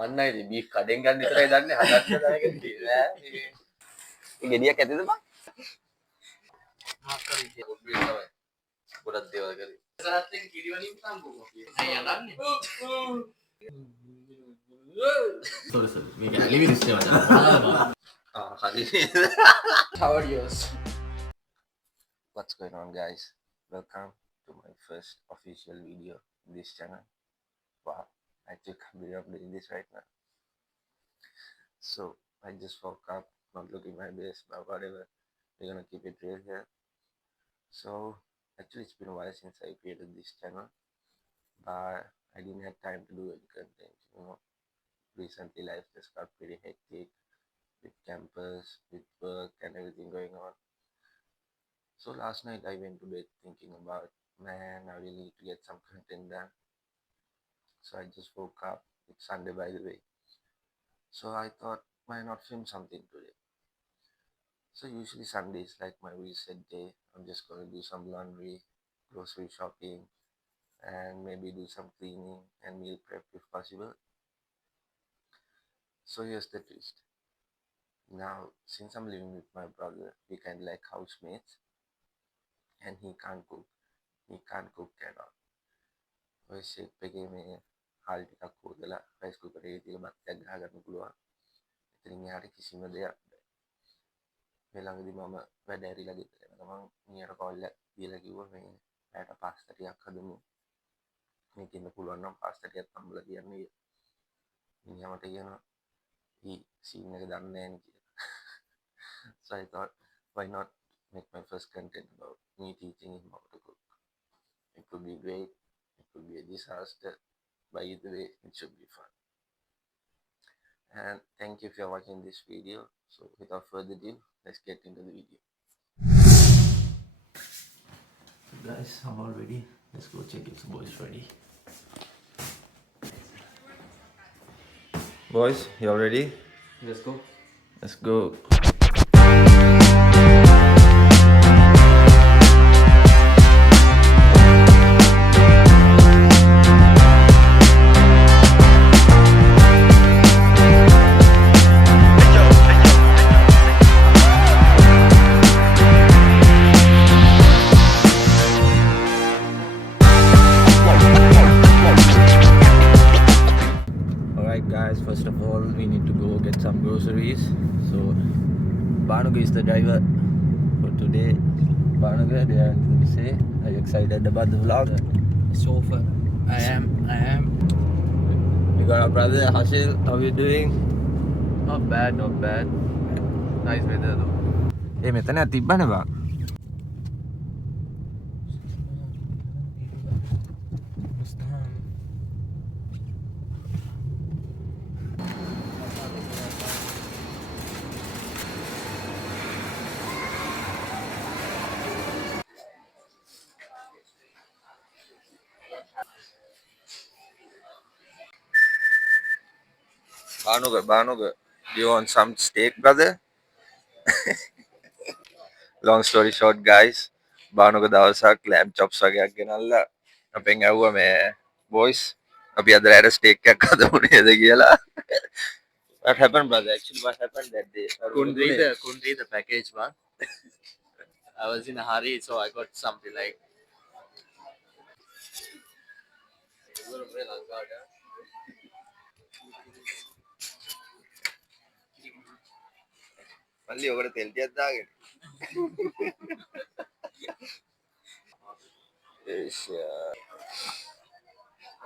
මන්නයි ඉතින් බීෆ් කඩෙන් ගන්න විතරයි දන්නේ හදන්න දැනගන්නේ නෑ මේ ගෙඩියක් ඇතිද බං මාකරි පොඩ්ඩේ තමයි ගොඩක් දේවල් කරේ සරත් එක කිරිවලින් සම්බුකෝ අය යන්නේ sorry මේක ඇලිවි රිස්ටේ වචන හරි how are you what's going on guys welcome to my first official video in this channel wow I actually can't believe I'm doing this right now. So I just woke up, not looking my best, but whatever. We're gonna keep it real here. So actually, it's been a while since I created this channel, but I didn't have time to do any content. You know, recently life just got pretty hectic with campus, with work, and everything going on. So last night I went to bed thinking about, man, I really need to get some content done. So I just woke up. It's Sunday, by the way. So I thought, why not film something today? So usually Sunday is like my reset day. I'm just gonna do some laundry, grocery shopping, and maybe do some cleaning and meal prep if possible. So here's the twist. Now, since I'm living with my brother, we kind of like housemates, and he can't cook. He can't cook at all. ඔය chef එකේ මේ හාල් ටිකක් හොදලා rice cooker එකේ තියලා බත් එකක් ගහගන්න පුළුවන්. ඉතින් යාට කිසිම දෙයක් මේ ළඟදී මම වැඩ ඇරිලා ගෙදර යන ගමන් මිනිහට කෝල් එකක් දීලා කිව්වා මේ ඇයට පාස්තා ටිකක් හදමු. මේක ඉන්න පුළුවන් නම් පාස්තා ටිකක් හම්බලා තියන්න කියලා. මිනිහා මට කියනවා ඊ සීන් එක දන්නේ නැහැ නේ කියලා. So I thought why not make my first content about me teaching him how to cook. It could be great, it could be a disaster, but either way it should be fun. And thank you if you're watching this video. So without further ado, let's get into the video. Guys, I'm all ready. Let's go check if the boys ready. Boys, you all ready? Let's go. Let's go. Guys, first of all we need to go get some groceries. So Banuga is the driver for today. Banuga, do you have anything to say? Are you excited about the vlog? Sofa. I am. We got our brother Hashil. How are you doing? Not bad. Nice weather though. Hey, metana tibbane ba? Banuga, do you want some steak, brother? Long story short, guys, Banuga දවසක් lamb chops වගේක් ගෙනල්ලා අපෙන් ඇහුවා මේ boys අපි අද රැට steak එකක් හදමු නේද කියලා. What happened, brother? Actually, what happened that day? Couldn't read the package, man. I was in a hurry, so I got something like. මල්ලි ඔකට තෙල් ටිකක් දාගෙන.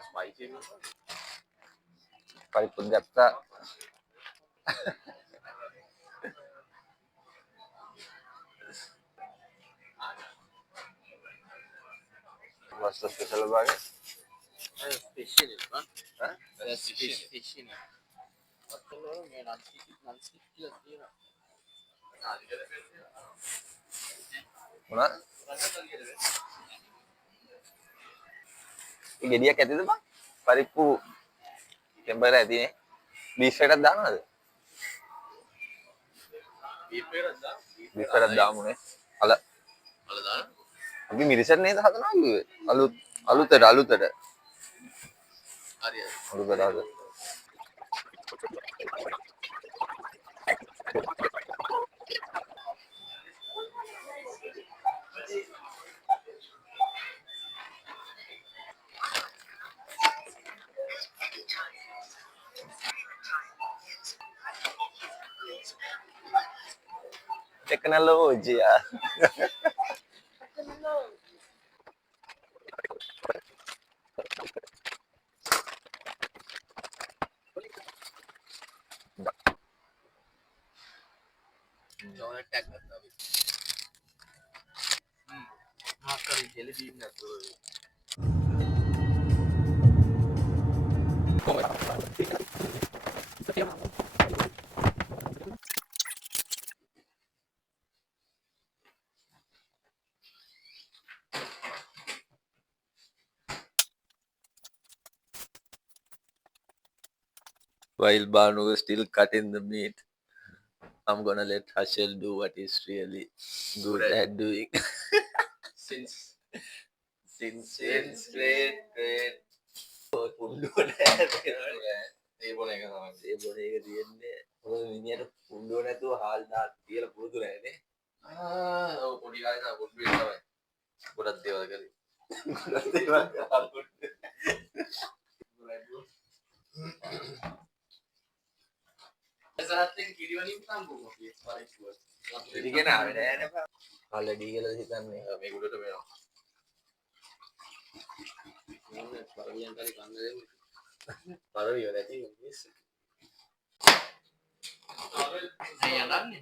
Spicy. පරිප්පු ගත්තා. What's the special about it? Fish in it, man. Huh? There's fish in it. මොනවද? ඒ ගෙඩියක් ඇතිද බං? පරිප්පු ටෙම්පරේචර් ඇතිනේ. බීෆ් එකක් දානවද? බීෆ් එකක් දාමුනේ. අල දාන්න. අපි මිරිසට නේද හදනවා කිව්වේ? අලුතට. හරි. අලුතට හද. Tecnologia. Chocolate tag करता हूँ। हाँ करी jelly bean ना तो While Banu is still cutting the meat, I'm gonna let Hashel do what he's really good at doing. since great. පුණ්ඩුව ඒ බොන එක තමයි. ඒ බොන එක තියෙන්නේ. මොකද මිනිහට පුණ්ඩුව නැතුව හාල් දාලා තියලා පුරුදු නැහැ නේ. ඔව් පොඩි කාලේ තමයි පුණ්ඩුවේ තමයි. ගොඩක් දේවල් කරේ. ගොඩක් දේවල් කරා. සරත් එක කිරිවලින් තම්බුවා මේ පරිප්පුව. ඉතිගෙන ආවේ නෑ නේ බා. කල්ලඩි කියලා හිතන්නේ. මේ ගුඩට වෙනවා. මොන්නේ පරියන් කරි කන්න දෙන්නේ. පරවිය නැති මිනිස්. අය යන්නේ.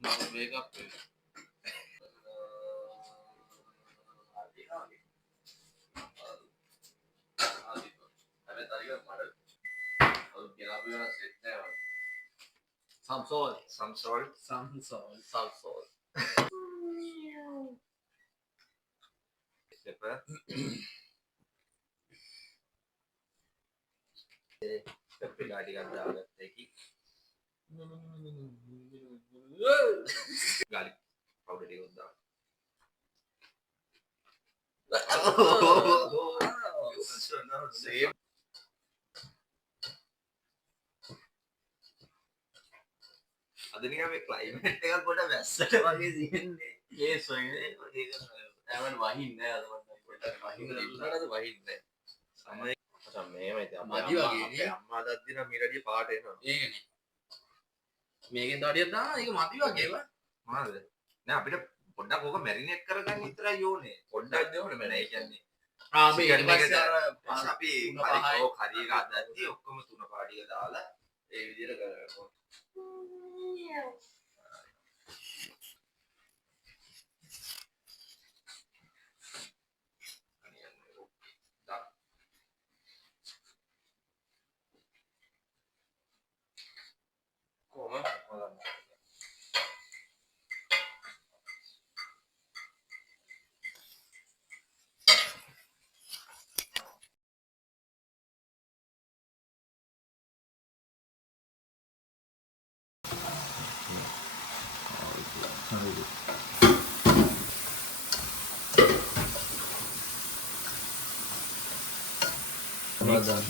මම මේක up Some salt. Pepper. Pepper ටිකක් දාගත්ත එකි. garlic powder ටිකක් දාන්න. Same. අද නිකන් මේ climate එක පොඩ වැස්සට වගේ තියෙන්නේ. ඒ සොයිනේ ඒක තමයි වහින්නේ අද මම පොඩ්ඩක් වහින්න ඉන්නකද වහින්නේ. සමය මචං මේම ඉතින් මදි වගේ නේ. අම්මා දද්දි නම් මීරඩිය පාට එනවා. ඒකනේ මේකෙන් තවටියක් දානවා ඒක මදි වගේ වා මොනවද? නෑ අපිට පොඩ්ඩක් ඕක මැරිනේට් කරගන්න විතරයි ඕනේ. පොඩ්ඩක් දෙන්න බෑ ඊ කියන්නේ. මේ ඊට පස්සේ අර අපි හරි එක අදද්දි ඔක්කොම තුන පාටිය දාලා ඒ විදිහට කරගන්නවා.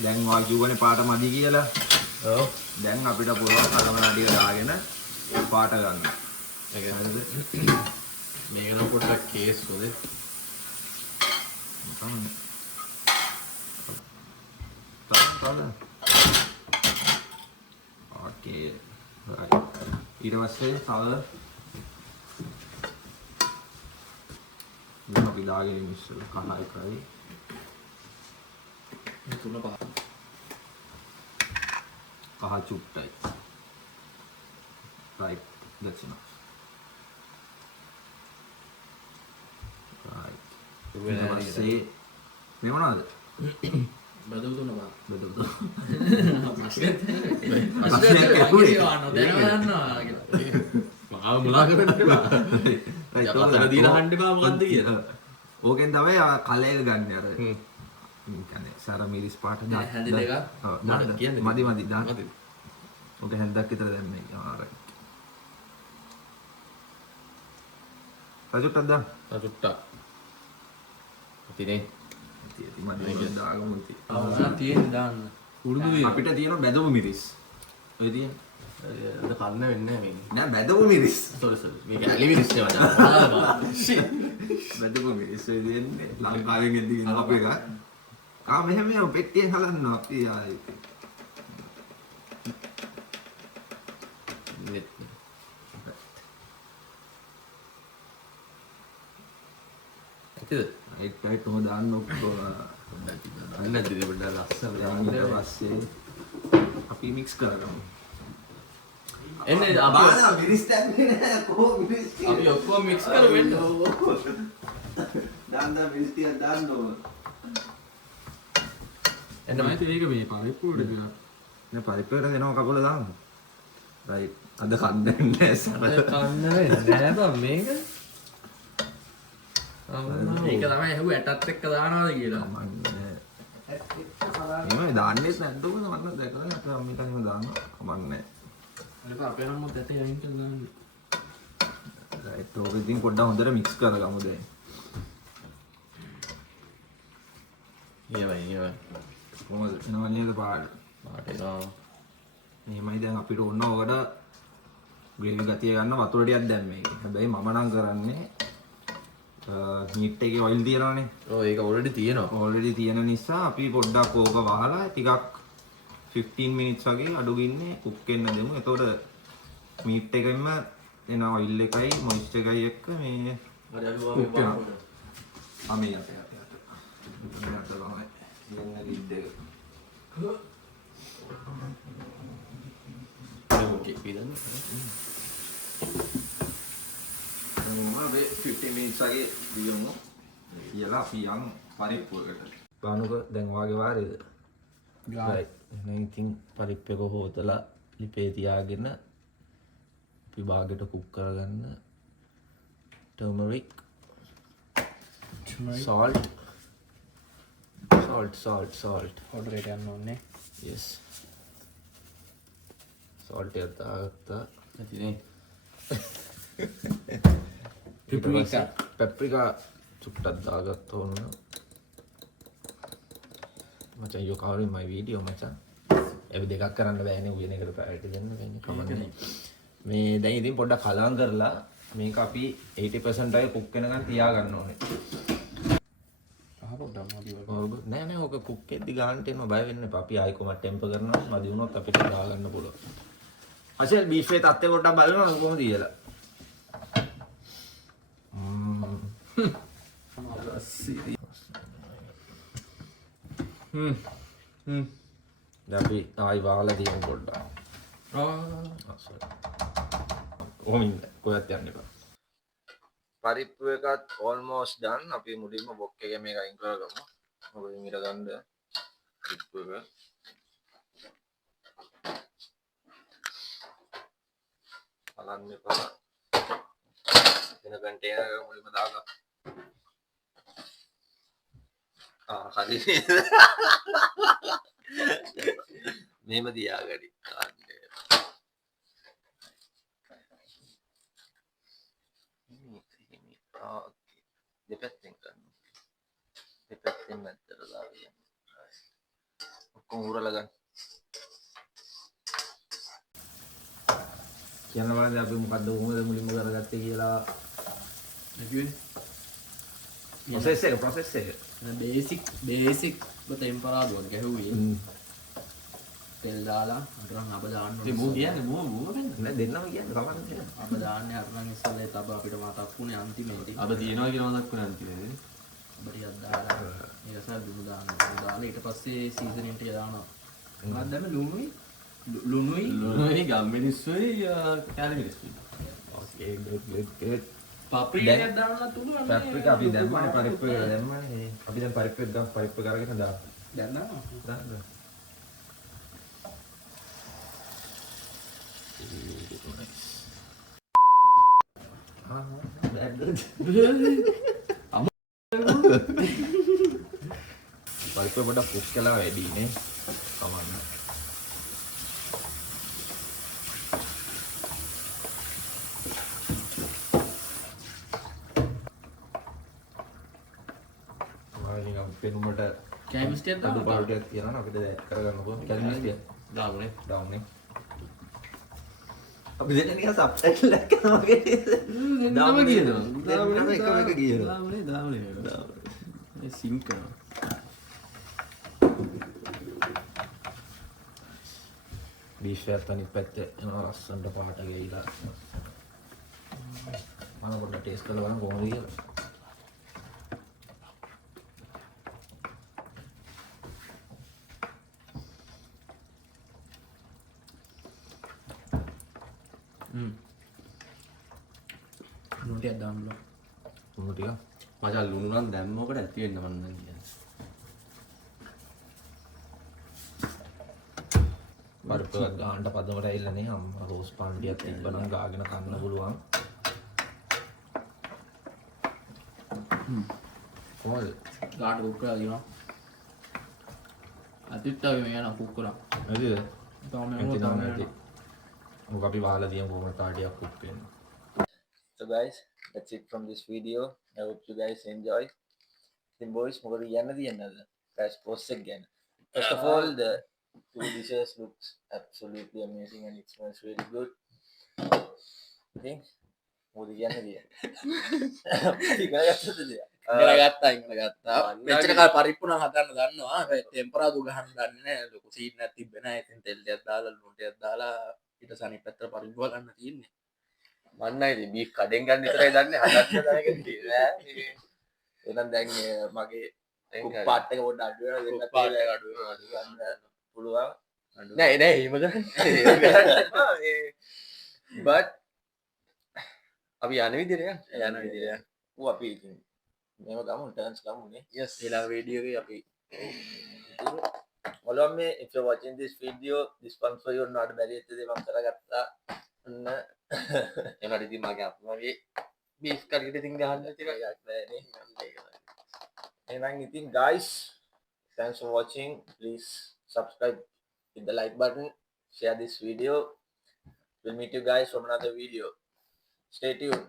දැන් වා කිව්වනේ පාට මදි කියලා. ඔව්. දැන් අපිට පුළුවන් කලමන අඩිය දාගෙන පාට ගන්න. ඒක හරිද? මේක නම් පොඩ්ඩක් කේස් වල. තන. ඕකේ. ඊට පස්සේ තව අපි දාගෙන මිශ්‍ර කහ එකයි. තුන පහ. කහ චුට්ටයි. right, that's enough. right. ඊට පස්සේ මේ මොනවද? බදු තුන පහ. බදු තුන. මාව මුලා කරන්නේ. අතන දීලා අහන්න බා මොකද්ද කියලා. ඕකෙන් තමයි කලයක ගන්න අර. කියන්නේ සාර මිරිස් පාට දාන්න. හැඳි දෙක. ඔව් කියන්නේ මදි දාන්න. ඔක හැන්දක් විතර දැම්මේ. ආරයි. රජුට්ටක් දාන්න. රජුට්ටක්. ඉතිනේ මදි දාගමු ඉතින්. ආ තියෙන දාන්න. උරුදු වීම. අපිට තියෙන බැදපු මිරිස්. ඔය තියෙන. අද කන්න වෙන්නේ නැහැ මේක. නෑ බැදපු මිරිස්. සෝරි මේක ඇලි මිරිස් නේ මචං. බැදපු මිරිස් ඔය දෙන්නේ ලංකාවෙන් එද්දි ඉන්න අපේ එක. මෙහෙම පෙට්ටියෙන් හලන්නවා අපි ආයේ. net. Itu ඒකයි කොහොමද දාන්න ඔක්කොම අන්න දිවිබඩ ලස්සන ඊට පස්සේ අපි මික්ස් කරගමු. එන්නේ බාලා මිරිස් දැම්මේ නෑ කොහොම මිරිස් අපි ඔක්කොම mix කරමු වෙන්න. දාන්න මිරිස් ටිකක් දාන්න ඕන. එන්න මම ඒක මේ පරිප්පුවට ටිකක් නේ පරිප්පුවට දෙනවා කකුල දාන්න. රයිට්. අද කන්නේ නෑ සර. කන්න නෑ බං මේක. මේක තමයි ඇහුව ඇටත් එක්ක දානවාද කියලා. මන්නේ. එහෙම දාන්නෙත් නැද්ද කොහොමද මම දැකලා නැත්නම් අම්මිට එහෙම දානවා. කමන්නේ. ඒක අපේ නම් මොකද ඇටේ අයින් කරලා දාන්නේ. රයිට්. ඔක ඉතින් පොඩ්ඩක් හොඳට මික්ස් කරගමු දැන්. ඊයවයි. කොහොමද නවලියද පාට. පාට එනවා. මෙහෙමයි දැන් අපිට ඕන ඔකට ග්‍රේවි ගතිය ගන්න වතුර ටිකක් දැම්ම මේක. හැබැයි මම නම් කරන්නේ මීට් එකේ ඔයිල් තියනවනේ. ඔව් ඒක ඔල්රෙඩි තියෙනවා. ඔල්රෙඩි තියෙන නිසා අපි පොඩ්ඩක් ඕක වහලා ටිකක් 15 minutes වගේ අඩු ගින්නේ කුක් වෙන්න දෙමු. එතකොට මීට් එකෙන්ම එන ඔයිල් එකයි මොයිස්චර් එකයි එක්ක මේ හරි අලුවා කුක් මේ වෙනවා. අමේ යට. මෙන්න තමයි. මෙන්න ලිඩ් එක. ඕකේ පිළිදන්න. මම 15 minutes වගේ දියමු. කියලා අපි යන් පරිප්පුවකට. බානුක දැන් වාගේ වාරේද? right. එහෙනම් ඉතින් පරිප්පු එක හොතලා ලිපේ තියාගෙන අපි බාගෙට කුක් කරගන්න. turmeric, salt. හොඩරේට යන්න ඕනේ. yes. salt එක දාගත්තා. නැතිනේ. paprika චුට්ටක් දාගත්ත ඕන. මචං you covering my video මචං. ඒ දෙකක් කරන්න බෑනේ උයන එකට ප්‍රයෝරිටි දෙන්න වෙන්නේ කමන්නේ. මේ දැන් ඉතින් පොඩ්ඩක් කලවම් කරලා මේක අපි 80% වගේ කුක් වෙනකන් තියාගන්න ඕනේ. අහ පොඩ්ඩක් මදි වගේ. ඔව් නෑ ඕක කුක් වෙද්දි ගන්නට එන්න බය වෙන්න එපා. අපි ආයෙ කොහමද ටෙම්පර් කරනවා මදි වුණොත් අපිට දාගන්න පුළුවන්. අසල් බීෆ් එකේ තත්ත්වය පොඩ්ඩක් බලනවා කොහොමද කියලා. දැන් අපි ආයි වහලා දියමු පොඩ්ඩක්. කොහොම ඉන්න කොහෙවත් යන්න එපා. පරිප්පු එකත් almost done. අපි මුලින්ම බොක් එකේ මේක අයින් කරගමු. මොකද මීට ගන්න පරිප්පු එක. බලන්න එපා. වෙන කන්ටේනර් එක මුලින්ම දාගන්න. හරි නේද? මේම තියාගනි. දෙපැත්තෙන් කරන්න. දෙපැත්තෙන් මැද්දට දාගන්න. ඔක්කොම උරලා ගන්න. කියන්න බලන්න අපි මොකද්ද කොහොමද මුලින්ම කරගත්තේ කියලා. process එක. බේසික් ටෙම්පරාදුවක් ගැහුවේ තෙල් දාලා අරන් අප දාන්න ඒ මූ කියන්නේ මූ වෙන්න. නෑ දෙන්නම කියන්නේ කවන්න අප දාන්නේ අරන් ඉස්සෙල්ලා තව අපිට මතක් වුණේ අන්තිමේදී අබ තියනවා කියන මතක් වුණා කියන්නේ. අප ටිකක් දාලා ඊට පස්සේ දුමු දානවා. දාලා ඊට පස්සේ සීසනින් ටික දානවා. මොකක්ද දැම්මේ ලුණුයි ලුණුයි ගම්මිරිස්සුයි කැලි මිරිස්සුයි. ඕකේ good. පප්‍රිකා දාන්නත් පුළුවන්. paprika අපි දැම්මනේ පරිප්පු එක දැම්මනේ. අපි දැන් පරිප්පු එක දාමු පරිප්පු එක අරගෙන දාමු. දැන් දානවා. දාන්න. පරිප්පු පොඩ්ඩක් පුෂ් කළා වැඩි නේ. කමන්න. පෙනුමට කැමිස්ටියක් අඩු දානවා. පාඩුවක් තියෙනවා අපිට දැන් කරගන්න පුළුවන්. කැමිස්ටිය දාමුනේ. ඩවුන්නේ. අපි දෙන්න නිකන් සබ්ටයිටල් එකක් කරනවා වගේ. දෙන්නම කියනවා. දෙන්නම එක කියනවා. දාමුනේ. ඒ සිංක් කරනවා. බීෆ් එකත් අනිත් පැත්තේ එනවා ලස්සනට පාට ගිහිලා. මම පොඩ්ඩක් ටේස්ට් කරලා බලන්න කොහොමද කියලා. නෝටියක් දාන්න බලන්න. මොන ටික? මචං ලුණු නම් දැම්මෝකට ඇති වෙන්න මන් නම් කියන්නේ. බර්පර් ගාන්න පදමට ඇවිල්ලා නේ අම්මා රෝස් පාන්ඩියක් තිබ්බනම් ගාගෙන කන්න පුළුවන්. කොහොමද? ගාඩ කුක් කරලා දිනවා. අතිත්තගේ මේ යන කුක් කරා. නේද? තාම නැති. මොකක් අපි වහලා තියමු කොහොමද තාඩියක් කුක් වෙන්නේ. So guys, that's it from this video. I hope you guys enjoy. The boys මොකද කියන්න තියන්නද? Crash course එක ගැන. First of all, the two dishes looks absolutely amazing and it smells really good. I think මොකද කියන්න තියන්නේ? ඉගෙන ගත්තා. මෙච්චර කාල පරිප්පු නම් හදන්න දන්නවා. හැබැයි ටෙම්පරාදු ගහන්න දන්නේ නැහැ. ලොකු සීන් එකක් තිබ්බේ නැහැ. ඉතින් තෙල් ටිකක් දාලා ලුණු ටිකක් දාලා ඊට සනීප පැත්තට පරිප්පු ගන්න තියෙන්නේ. මන්නයි ඉතින් බීෆ් කඩෙන් ගන්න විතරයි දන්නේ හදන්න දැනගෙන තියෙන්නේ. එහෙනම් දැන් මගේ කුක් පාට් එක පොඩ්ඩක් අඩු වෙනවා දෙන්නත් පාට් එක අඩු ගන්න පුළුවන්. නෑ නෑ එහෙම කරන්නේ. but අපි යන විදිහට යන විදියට. ඌ අපි ඉතින් මේව ගමු ටර්න්ස් ගමුනේ. yes ඊළඟ වීඩියෝ එකේ අපි ඔලොම්මේ if you're watching this video this one for you not බැරි ඇත්තේ මම කරගත්තා. අන්න එනට ඉතින් මගේ අපේ බීෆ් කරියට ඉතින් ගහන්න එකක් නෑනේ. එහෙනම් ඉතින් guys thanks for watching. Please subscribe, hit the like button, share this video. We'll meet you guys from another video. Stay tuned.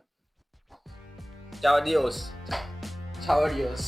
Ciao, adios. Ciao, adios.